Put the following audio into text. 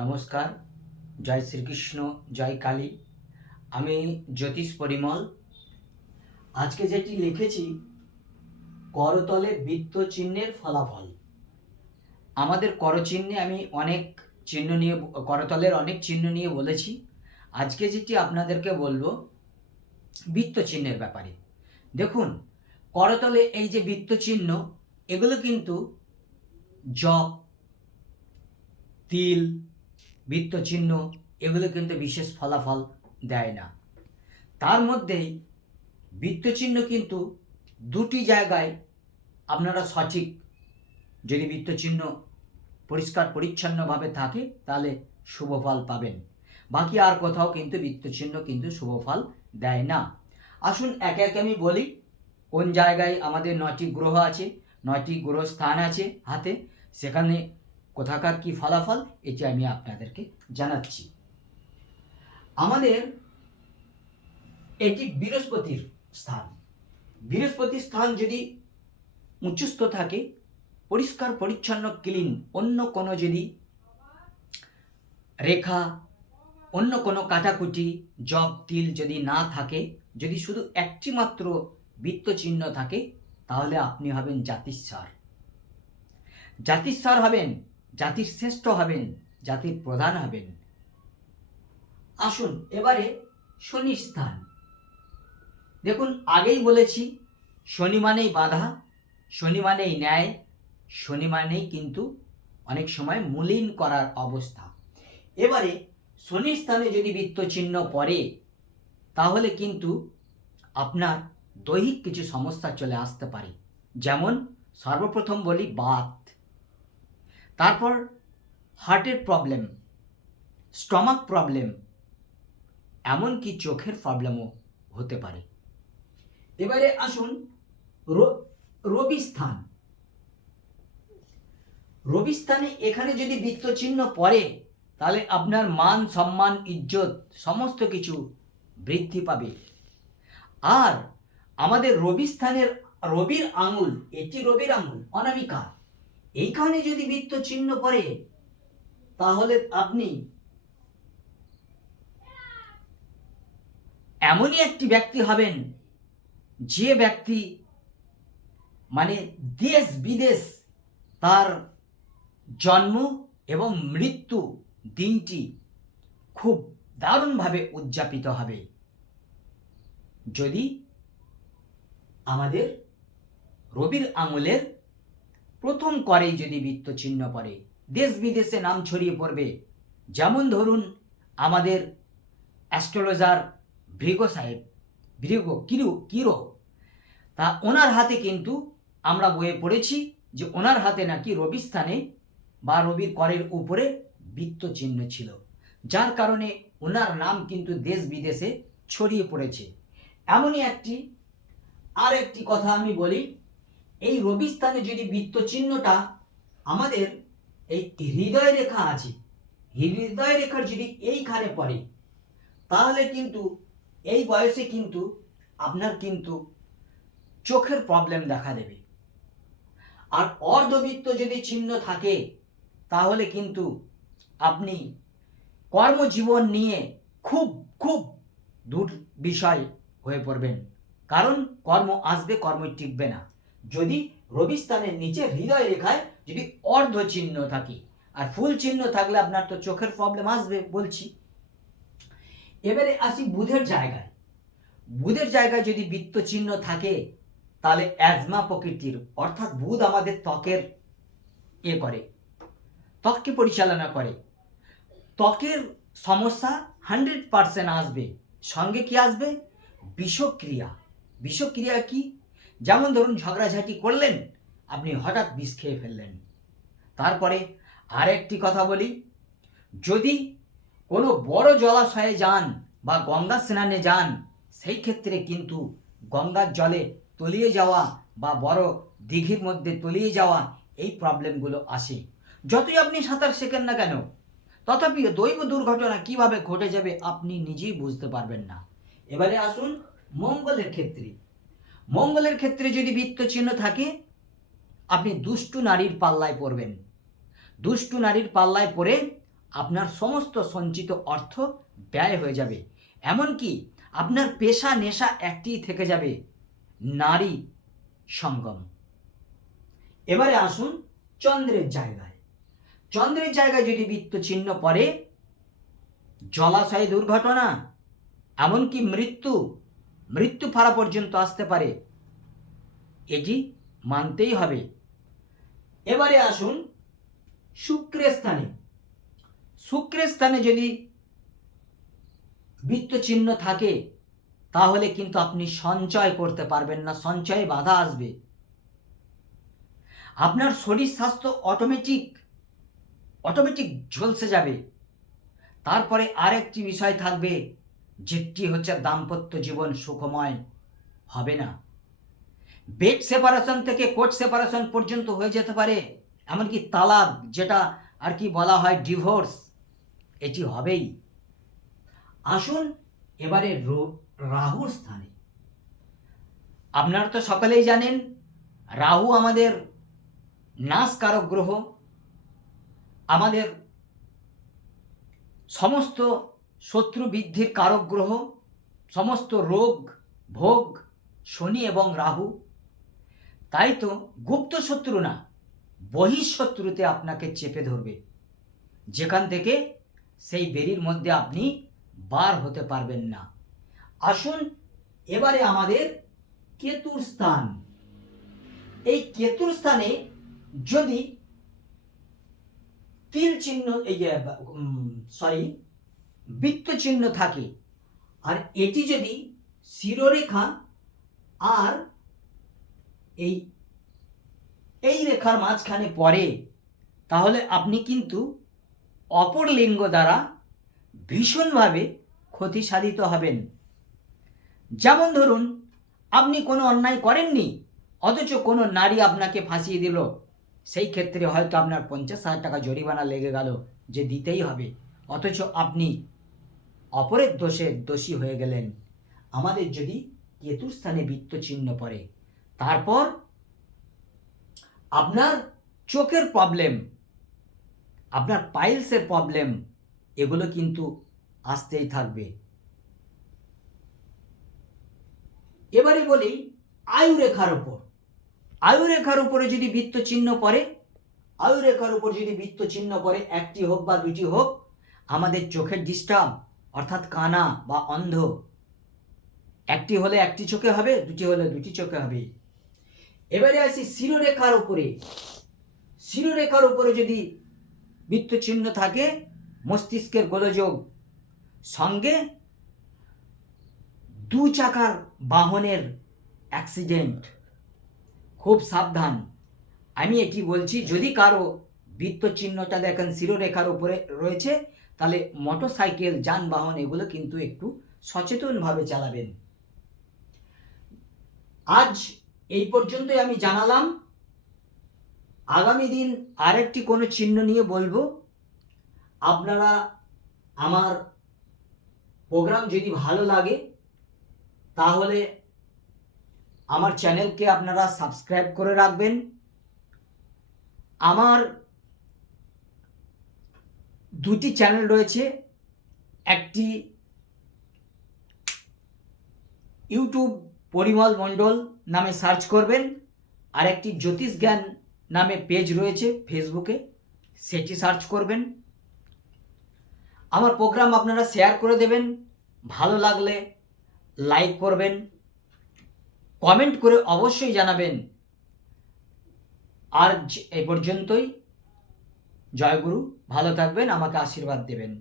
নমস্কার, জয় শ্রীকৃষ্ণ, জয় কালী। আমি জ্যোতিষ পরিমল। আজকে যেটি লিখেছি, করতলে বৃত্ত চিহ্নের ফলাফল। আমাদের করচিহ্নে আমি অনেক চিহ্ন নিয়ে, করতলের অনেক চিহ্ন নিয়ে বলেছি। আজকে যেটি আপনাদেরকে বলব বৃত্ত চিহ্নের ব্যাপারে। দেখুন, করতলে এই যে বৃত্ত চিহ্ন এগুলো কিন্তু জপ, তিল বৃত্ত চিহ্ন এগুলো কিন্তু বিশেষ ফলাফল দেয় না। তার মধ্যেই বৃত্ত চিহ্ন কিন্তু দুটি জায়গায় আপনারা সঠিক যদি বৃত্ত চিহ্ন পরিষ্কার পরিচ্ছন্নভাবে থাকে তাহলে শুভ ফল পাবেন। বাকি আর কোথাও কিন্তু বৃত্ত চিহ্ন কিন্তু শুভ ফল দেয় না। আসুন একে একে আমি বলি কোন জায়গায় আমাদের নয়টি গ্রহ আছে নটি গ্রহ স্থান আছে হাতে, সেখানে কোথাকার কি ফলাফল, এটি আমি আপনাদেরকে জানাচ্ছি। আমাদের এটি বৃহস্পতির স্থান। বৃহস্পতির স্থান যদি উচ্চস্থ থাকে, পরিষ্কার, পরিচ্ছন্ন, ক্লিন, অন্য কোনো যদি রেখা, অন্য কোনো কাটাকুটি, জব, তিল যদি না থাকে, যদি শুধু একটি মাত্র বৃত্ত চিহ্ন থাকে, তাহলে আপনি হবেন জাতিস্বর। জাতিস্বর হবেন জাতির শ্রেষ্ঠ হবেন, জাতির প্রধান হবেন। আসুন, এবারে শনির স্থান। দেখুন, আগেই বলেছি, শনি মানেই বাধা, শনি মানেই ন্যায়, শনি মানেই কিন্তু অনেক সময় মলিন করার অবস্থা। এবারে শনির স্থানে যদি বৃত্ত চিহ্ন পড়ে, তাহলে কিন্তু আপনার দৈহিক কিছু সমস্যা চলে আসতে পারে। যেমন, সর্বপ্রথম বলি বাত। তারপর হার্টের প্রবলেম, স্টমাক প্রবলেম, এমনকি চোখের প্রবলেমও হতে পারে। এবারে আসুন রবি স্থান। রবি স্থানে এখানে যদি বৃত্ত চিহ্ন পড়ে, তাহলে আপনার মান, সম্মান, ইজ্জত সমস্ত কিছু বৃদ্ধি পাবে। আর আমাদের রবি স্থানের রবির আঙুল, এটি রবির আঙুল, অনামিকা। এইখানে যদি বৃত্ত চিহ্ন পড়ে, তাহলে আপনি এমনই একটি ব্যক্তি হবেন, যে ব্যক্তি মানে দেশ বিদেশ তার জন্ম এবং মৃত্যু দিনটি খুব দারুণভাবে উদযাপিত হবে। যদি আমাদের রবির আঙুলের প্রথম করেই যদি বৃত্ত চিহ্ন পড়ে, দেশ বিদেশে নাম ছড়িয়ে পড়বে। যেমন ধরুন, আমাদের অ্যাস্ট্রোলজার ভৃগ সাহেব, ভৃগ কিরু, কিরো, তা ওনার হাতে কিন্তু আমরা বইয়ে পড়েছি যে ওনার হাতে নাকি রবি স্থানে বা রবির করের উপরে বৃত্ত চিহ্ন ছিল, যার কারণে ওনার নাম কিন্তু দেশ বিদেশে ছড়িয়ে পড়েছে। এমনই একটি আর একটি কথা আমি বলি এই রবি স্থানে যদি বৃত্ত চিহ্নটা আমাদের এই হৃদয় রেখা আছে হৃদয় রেখার যদি এইখানে পড়ে, তাহলে কিন্তু এই বয়সে কিন্তু আপনার কিন্তু চোখের প্রবলেম দেখা দেবে। আর অর্ধবৃত্ত যদি চিহ্ন থাকে, তাহলে কিন্তু আপনি কর্মজীবন নিয়ে খুব খুব দূর বিষয় হয়ে পড়বেন। কারণ কর্ম আসবে কর্ম টিকবে না। যদি রবি স্থানের নিচে হৃদয় রেখায় যদি অর্ধ চিহ্ন থাকে, আর ফুল চিহ্ন থাকলে আপনার তো চোখের প্রবলেম আসবে বলছি। এবারে আসি বুধের জায়গায়। বুধের জায়গায় যদি বৃত্ত চিহ্ন থাকে, তাহলে অ্যাজমা প্রকৃতির, অর্থাৎ বুধ আমাদের ত্বকের এ করে, ত্বককে পরিচালনা করে। ত্বকের সমস্যা হান্ড্রেড পারসেন্ট আসবে। সঙ্গে কি আসবে? বিষক্রিয়া। বিষক্রিয়া কি? যেমন ধরুন ঝগড়াঝাটি করলেন, আপনি হঠাৎ বিষ খেয়ে ফেললেন। তারপরে আরেকটি কথা বলি, যদি কোনো বড় জলাশয়ে যান বা গঙ্গা স্নানে যান, সেই ক্ষেত্রে কিন্তু গঙ্গার জলে তলিয়ে যাওয়া বা বড় দিঘির মধ্যে তলিয়ে যাওয়া এই প্রবলেমগুলো আসে। যতই আপনি সাঁতার শেখেন না কেন, তথাপি দৈব দুর্ঘটনা কীভাবে ঘটে যাবে আপনি নিজেই বুঝতে পারবেন না। এবারে আসুন মঙ্গলের ক্ষেত্রে। মঙ্গলের ক্ষেত্রে যদি বৃত্ত চিহ্ন থাকে, আপনি দুষ্টু নারীর পাল্লায় পড়বেন। দুষ্টু নারীর পাল্লায় পড়ে আপনার সমস্ত সঞ্চিত অর্থ ব্যয় হয়ে যাবে। এমনকি আপনার পেশা নেশা একটি থেকে যাবে, নারী সঙ্গম। এবারে আসুন চন্দ্রের জায়গায়। চন্দ্রের জায়গায় যদি বৃত্ত চিহ্ন পড়ে, জলাশয় দুর্ঘটনা, এমনকি মৃত্যু মৃত্যু ফাড়া পর্যন্ত আসতে পারে। এটি মানতেই হবে। এবারে আসুন শুক্রের স্থানে। শুক্রের স্থানে যদি বৃত্ত চিহ্ন থাকে, তাহলে কিন্তু আপনি সঞ্চয় করতে পারবেন না, সঞ্চয়ে বাধা আসবে। আপনার শরীর স্বাস্থ্য অটোমেটিক অটোমেটিক ঝলসে যাবে। তারপরে আরেকটি বিষয় থাকবে যেটি হচ্ছে দাম্পত্য জীবন সুখময় হবে না। বেড সেপারেশন থেকে কোর্ট সেপারেশন পর্যন্ত হয়ে যেতে পারে, এমনকি তালাক যেটা আর কি বলা হয় ডিভোর্স এটি হবেই। আসুন এবারে রাহুর স্থানে। আপনারা তো সকলেই জানেন, রাহু আমাদের নাশকারক গ্রহ। আমাদের সমস্ত শত্রু বৃদ্ধির কারক গ্রহ সমস্ত রোগ, ভোগ, শনি এবং রাহু। তাই তো গুপ্ত শত্রু না বহিঃশত্রুতে আপনাকে চেপে ধরবে। যেখান থেকে সেই বেরির মধ্যে আপনি বার হতে পারবেন না। আসুন এবারে আমাদের কেতুর স্থান। এই কেতুর স্থানে যদি তিল চিহ্ন, এই সরি বৃত্ত চিহ্ন থাকে। আর এটি যদি শিরোরেখা আর এই এই রেখার মাঝখানে পড়ে, তাহলে আপনি কিন্তু অপর লিঙ্গ দ্বারা ভীষণভাবে ক্ষতি সাধিত হবেন। যেমন ধরুন, আপনি কোনো অন্যায় করেননি, অথচ কোনো নারী আপনাকে ফাঁসিয়ে দিল। সেই ক্ষেত্রে হয়তো আপনার পঞ্চাশ হাজার টাকা জরিমানা লেগে গেল, যে দিতেই হবে। অথচ আপনি অপরের দোষে দোষী হয়ে গেলেন। আমাদের যদি কেতুর স্থানে বৃত্ত চিহ্ন পড়ে, তারপর আপনার চোখের প্রবলেম আপনার পাইলসের প্রবলেম এগুলো কিন্তু আসতেই থাকবে। এবারে বলি আয়ুরেখার উপর। আয়ুরেখার উপরে যদি বৃত্ত চিহ্ন পড়ে, আয়ুরেখার উপর যদি বৃত্ত চিহ্ন পড়ে, একটি হোক বা দুটি হোক, আমাদের চোখের ডিস্টার্ব অর্থাৎ কানা বা অন্ধ। একটি হলে একটি চোখে হবে, দুটি হলে দুটি চোখে হবে। এবারে আসি শিরোরেখার উপরে। শিরোরেখার উপরে যদি বৃত্ত চিহ্ন থাকে, মস্তিষ্কের গোলযোগ সঙ্গে দু চাকার বাহনের অ্যাক্সিডেন্ট খুব সাবধান। আমি এটি বলছি, যদি কারও বৃত্ত চিহ্নটা দেখেন, শিরোরেখার উপরে রয়েছে তাহলে মোটরসাইকেল যানবাহন, এগুলো কিন্তু একটু সচেতনভাবে চালাবেন। আজ এই পর্যন্তই আমি জানালাম। আগামী দিন আরেকটি কোনো চিহ্ন নিয়ে বলব। আপনারা আমার প্রোগ্রাম যদি ভালো লাগে, তাহলে আমার চ্যানেলকে আপনারা সাবস্ক্রাইব করে রাখবেন। আমার দুটি চ্যানেল রয়েছে, একটি ইউটিউব পরিমল মণ্ডল নামে সার্চ করবেন, আর একটি জ্যোতিষ জ্ঞান নামে পেজ রয়েছে ফেসবুকে সেটি সার্চ করবেন। আমার প্রোগ্রাম আপনারা শেয়ার করে দেবেন, ভালো লাগলে লাইক করবেন কমেন্ট করে অবশ্যই জানাবেন। আর এ পর্যন্তই। জয়গুরু ভালো থাকবেন আমাকে আশীর্বাদ দেবেন।